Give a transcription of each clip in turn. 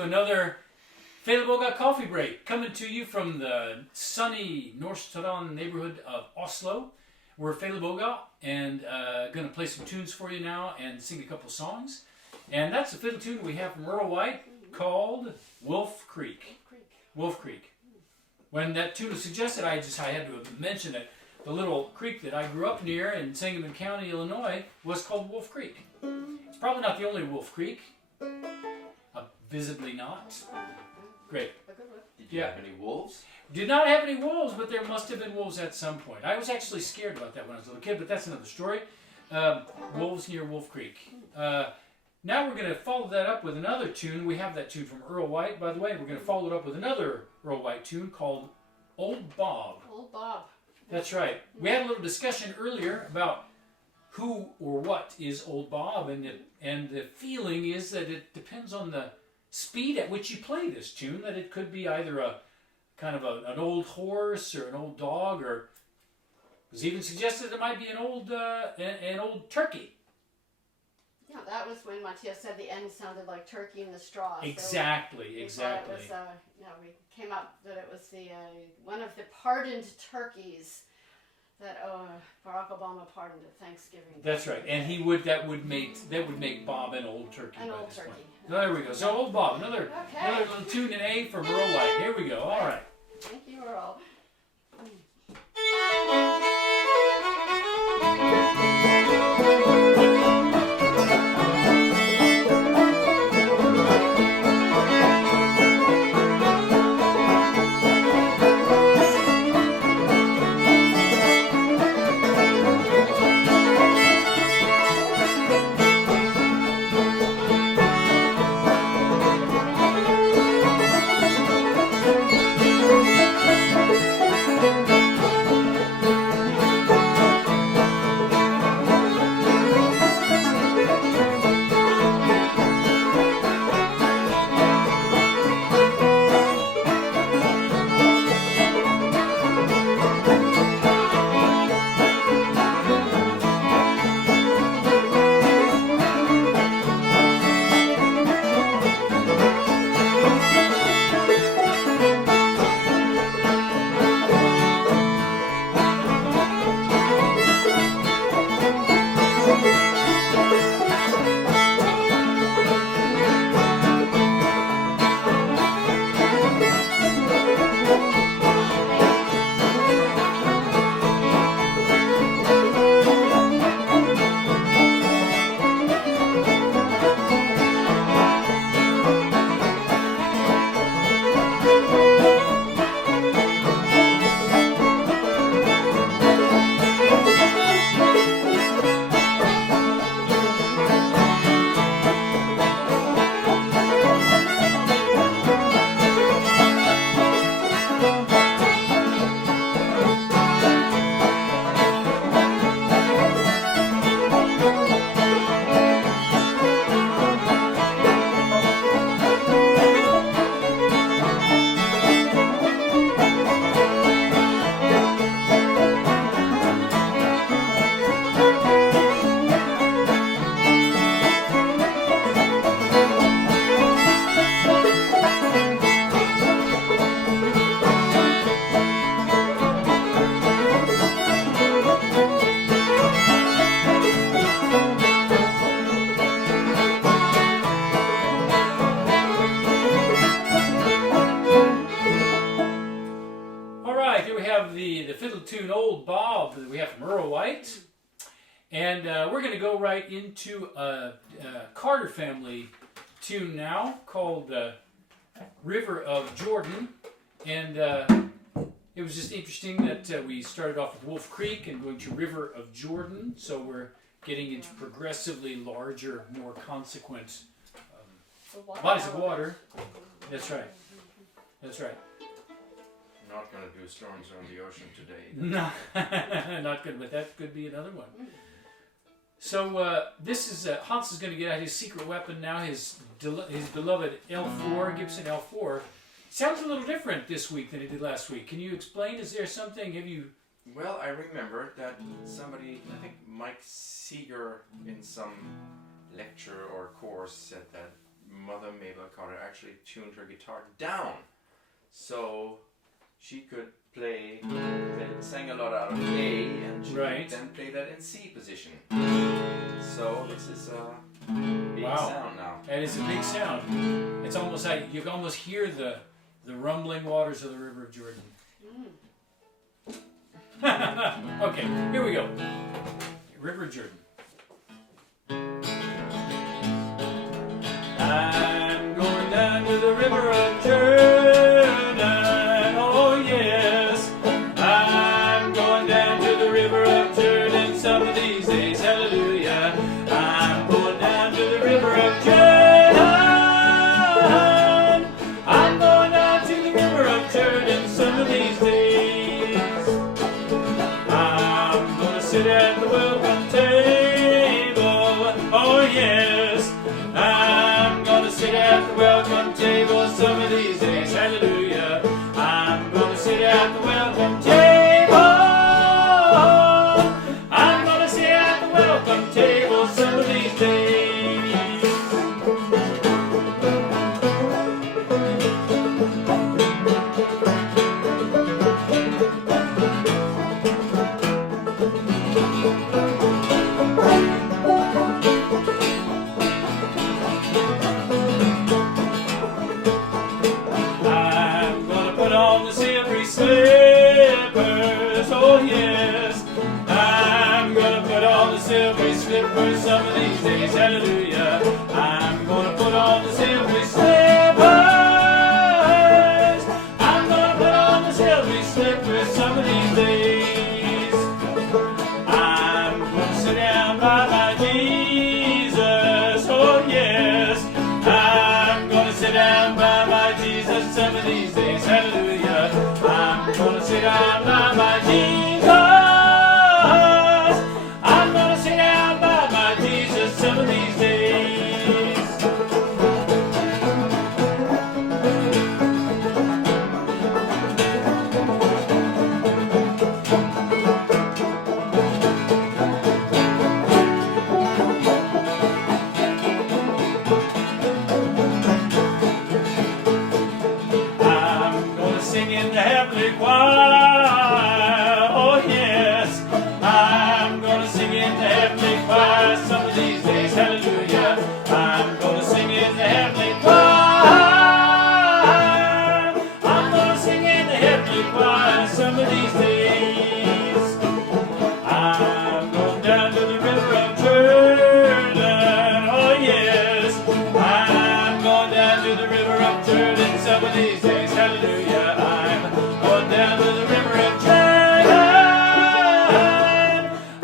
to another Feleboga coffee break, coming to you from the sunny Nordstrand neighborhood of Oslo. We're Feleboga, and going to play some tunes for you now and sing a couple songs. And that's a fiddle tune we have from Earl White called Wolf Creek. Wolf Creek. When that tune was suggested, I had to mention it. The little creek that I grew up near in Sangamon County, Illinois, was called Wolf Creek. It's probably not the only Wolf Creek. Visibly not. Great. Did you have any wolves? Did not have any wolves, but there must have been wolves at some point. I was actually scared about that when I was a little kid, but that's another story. Wolves near Wolf Creek. Now we're going to follow that up with another tune. We have that tune from Earl White, by the way. We're going to follow it up with another Earl White tune called Old Bob. Old Bob. That's right. We had a little discussion earlier about who or what is Old Bob, and the feeling is that it depends on the speed at which you play this tune, that it could be either a kind of an old horse or an old dog, or it was even suggested it might be an old turkey. Yeah, that was when Matthias said the end sounded like turkey in the straw. Exactly, exactly. It was, we came up that it was the one of the pardoned turkeys that Barack Obama pardoned at Thanksgiving. That's right, and that would make Bob an old turkey. An old turkey. There we go. So Old Bob, another little tune in A from Earl White. Here we go. All right. Thank you, Earl. The fiddle tune Old Bob that we have from Earl White. And we're going to go right into a Carter family tune now called River of Jordan. And it was just interesting that we started off with Wolf Creek and going to River of Jordan. So we're getting into progressively larger, more consequent bodies of water. That's right. That's right. Not going to do Storms on the Ocean today. No, not good, but that could be another one. So this is Hans is going to get out his secret weapon now, his beloved L4, Gibson L4. Sounds a little different this week than it did last week. Can you explain? Is there something? Have you? Well, I remember that somebody, I think Mike Seeger, in some lecture or course, said that Mother Mabel Carter actually tuned her guitar down, so she could sang a lot out of A, and she Right. could then play that in C position. So this is a big Wow. sound now. And it's a big sound. It's almost like you can almost hear the rumbling waters of the River of Jordan. Okay, here we go. River of Jordan. I'm going down to the River of Jordan. Oh yes, I'm going down to the River of Jordan some of these days. Hallelujah. I'm going down to the River of Jordan. I'm going down to the River of Jordan some of these days. I'm going to sit at the welcome table. Oh yes, I'm going to sit at the welcome table some of these days. Hallelujah. I'm going to sit at the welcome table. I'm going to sit at the welcome table some of these days. I'm gonna put on the silvery slippers, oh yes. I'm gonna put on the silvery slippers some of these days, hallelujah. I'm gonna put on the silvery slippers. I'm gonna put on the silvery slippers some of these days. I'm gonna sit down by my Jesus, oh yes. I'm gonna sit down by my Jesus some of these days, hallelujah. I'm gonna sit down by my Jesus. I'm gonna sit down by my Jesus some of these days. I'm gonna sing in the heavenly choir, oh yes. I'm gonna sing in the heavenly choir some of these days, hallelujah. I'm gonna sing in the heavenly choir. I'm gonna sing in the heavenly choir some of these days. I'm going down to the River of Jordan, oh yes. I'm going down to the River of Jordan some of these days, hallelujah. I'm going down to the River of Jordan.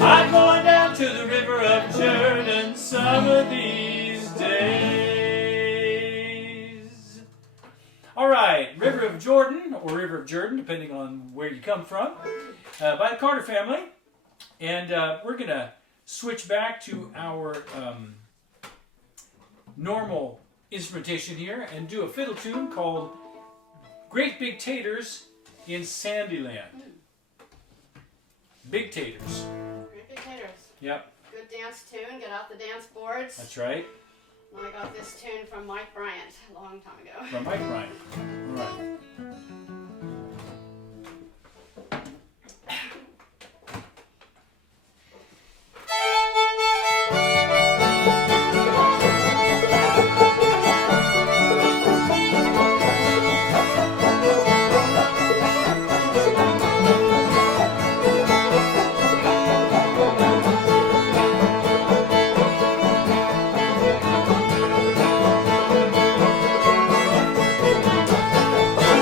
I'm going down to the River of Jordan some of these days. All right, River of Jordan, or River of Jordan, depending on where you come from, by the Carter family. And we're going to switch back to our normal instrumentation here and do a fiddle tune called Great Big Taters in Sandyland. Big Taters. Great Big Taters. Yep, Good dance tune. Get out the dance boards. that's right. I got this tune from Mike Bryant a long time ago. From Mike Bryant. All right. I'm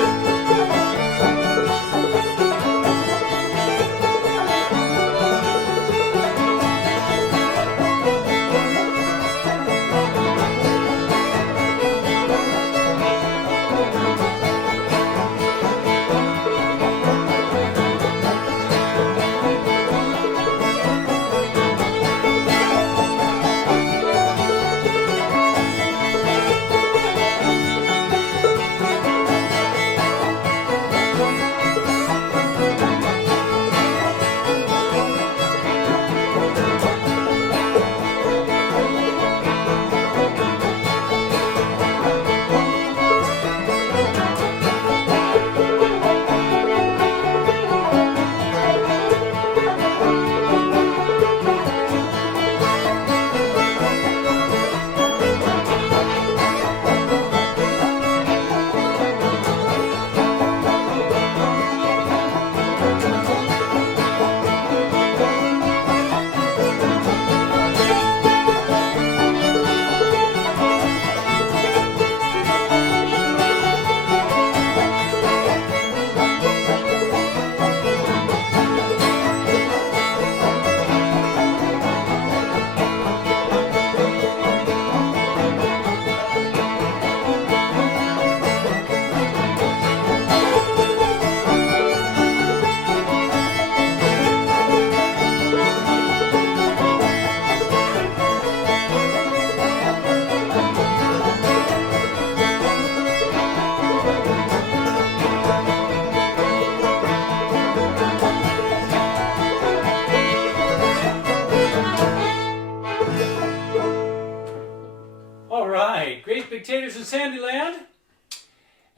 Big Taters in Sandyland.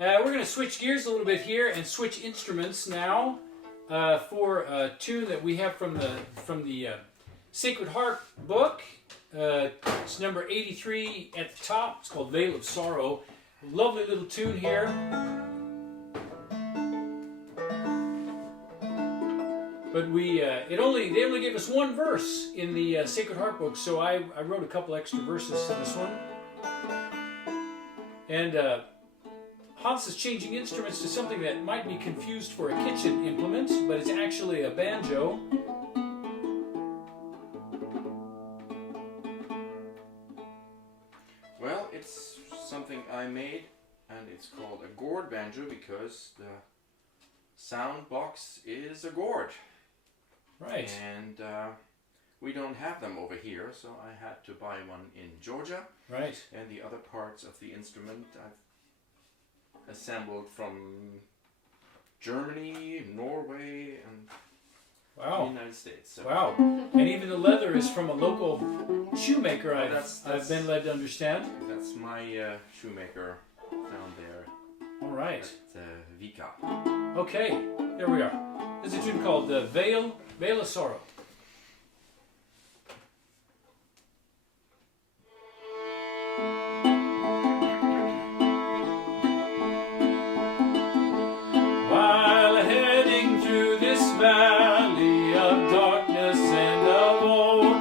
We're going to switch gears a little bit here and switch instruments now for a tune that we have from the Sacred Harp book. It's number 83 at the top. It's called Vale of Sorrow. Lovely little tune here. But they only gave us one verse in the Sacred Harp book, so I wrote a couple extra verses to this one. And Hans is changing instruments to something that might be confused for a kitchen implement, but it's actually a banjo. Well, it's something I made, and it's called a gourd banjo because the sound box is a gourd. Right. And we don't have them over here, so I had to buy one in Georgia. Right. And the other parts of the instrument I've assembled from Germany, Norway, and the United States. So. Wow. And even the leather is from a local shoemaker, I've been led to understand. That's my shoemaker found there. All right. At Vika. Okay, there we are. There's a tune called Vale Velosoro. While heading through this valley of darkness and of woe,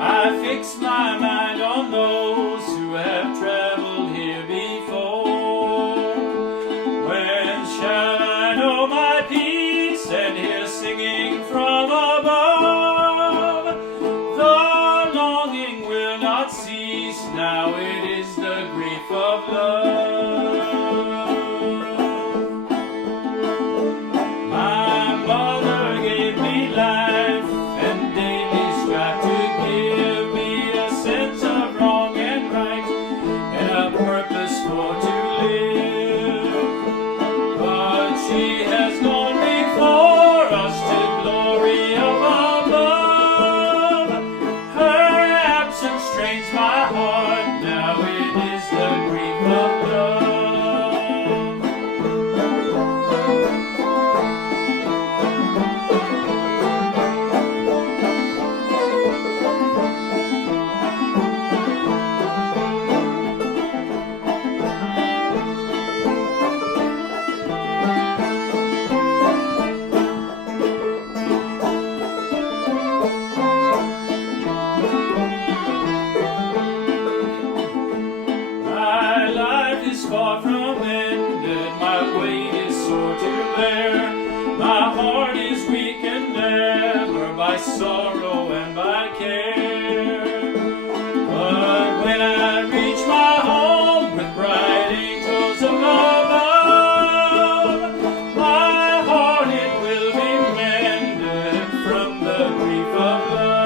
I fix my mind on those who have traveled here before. When shall I know my peace and hear singing from above? The longing will not cease, now it is the grief of love. My mother gave me life and daily strive to give me a sense of wrong and right and a purpose for to live. But she has gone before us to glory up above. Her absence strains my heart, now it is the grief of love. My life is far from ended, my weight is sore to bear. My heart is weakened ever by sorrow and by care. But when I reach my home with bright angels above, my heart it will be mended from the grief of love.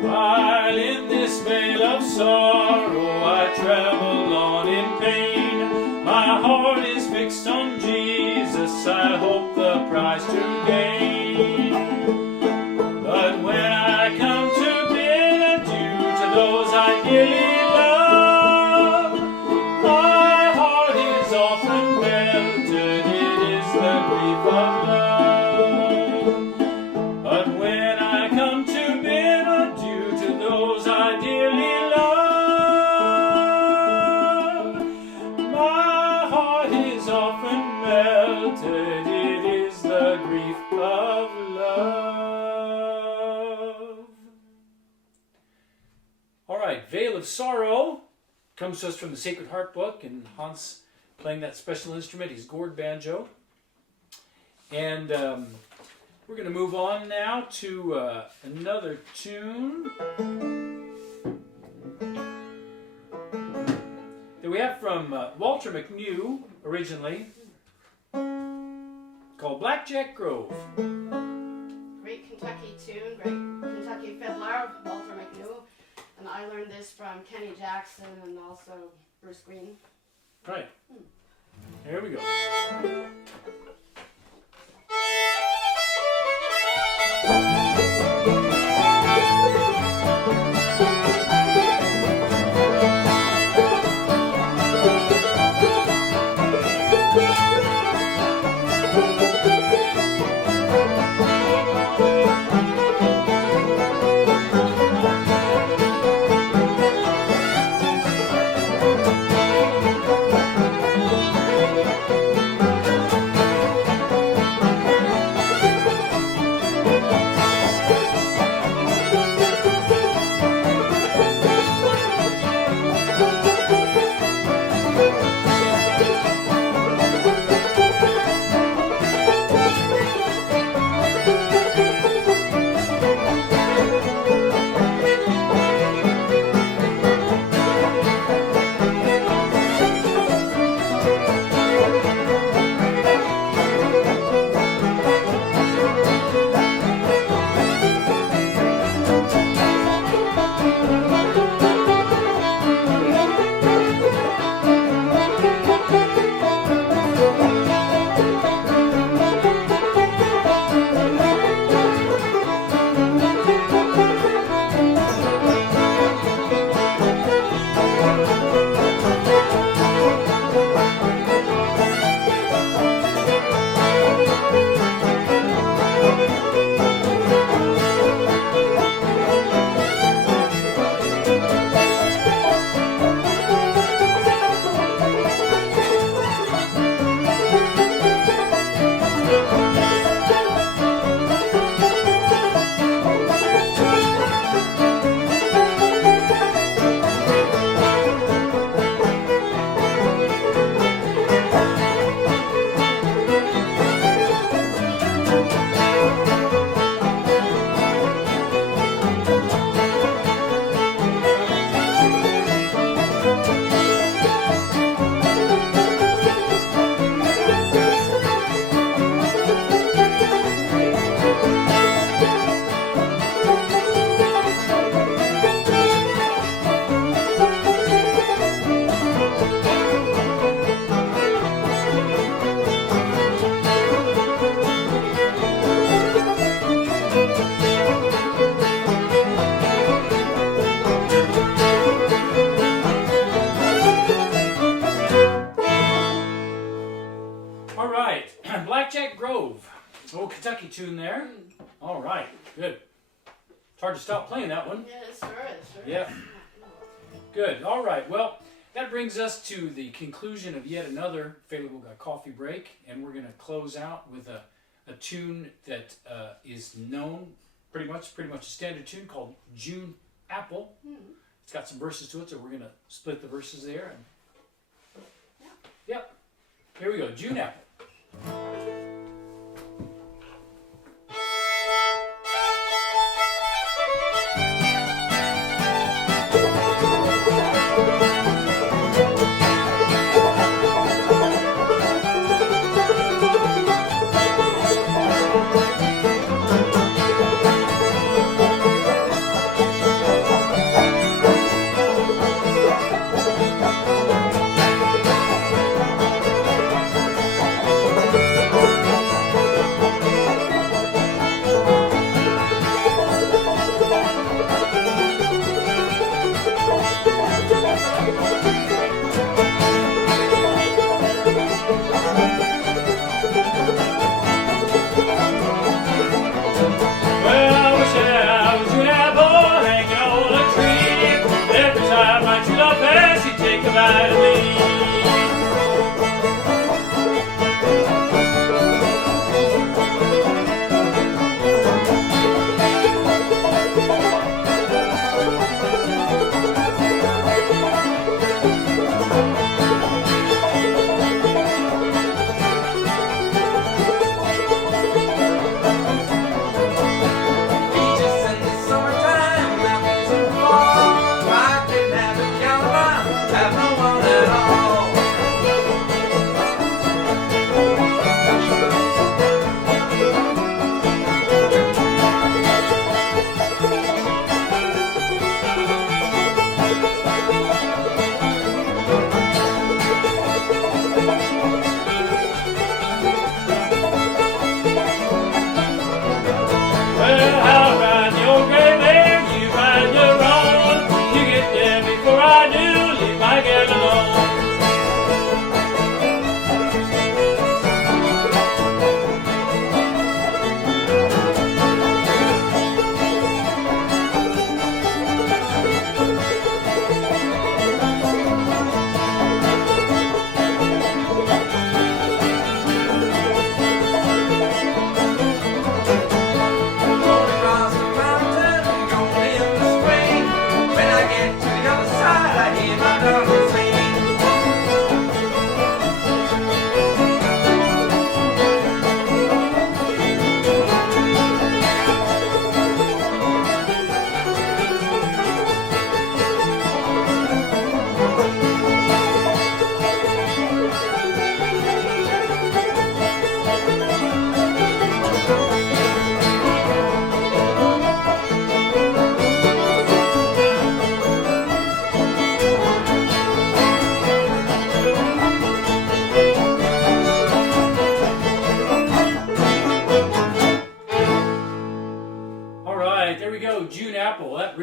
While in this vale of sorrow I travel on in pain, my heart is fixed on Jesus, I hope the prize to gain. But when I come to bid adieu to those I dearly love, my heart is often melted, it is the grief of love. But when I come to bid adieu to those I dearly love, my heart is often melted, it is the grief of love. All right, Vale of Sorrow comes to us from the Sacred Harp book, and Hans playing that special instrument, his gourd banjo. And we're going to move on now to another tune that we have from Walter McNew, originally, called Blackjack Grove. Great Kentucky tune, great Kentucky fiddler, Walter McNew. And I learned this from Kenny Jackson and also Bruce Green. Right. Here we go. Blackjack Grove. Old Kentucky tune there. All right, good. It's hard to stop playing that one. Yeah, it sure is. Sure Yeah. Good. All right. Well, that brings us to the conclusion of yet another Feleboga coffee break, and we're going to close out with a tune that is known pretty much a standard tune called June Apple. It's got some verses to it, so we're going to split the verses there. And yep. Here we go. June Apple.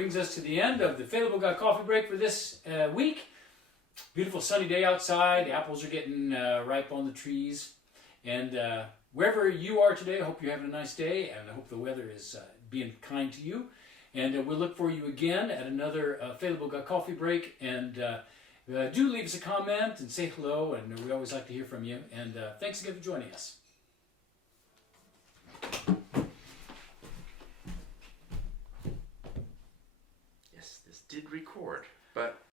brings us to the end of the Feleboga coffee break for this week. Beautiful sunny day outside. The apples are getting ripe on the trees. And wherever you are today, I hope you're having a nice day, and I hope the weather is being kind to you. And we'll look for you again at another Feleboga coffee break. And do leave us a comment and say hello, and we always like to hear from you. And thanks again for joining us.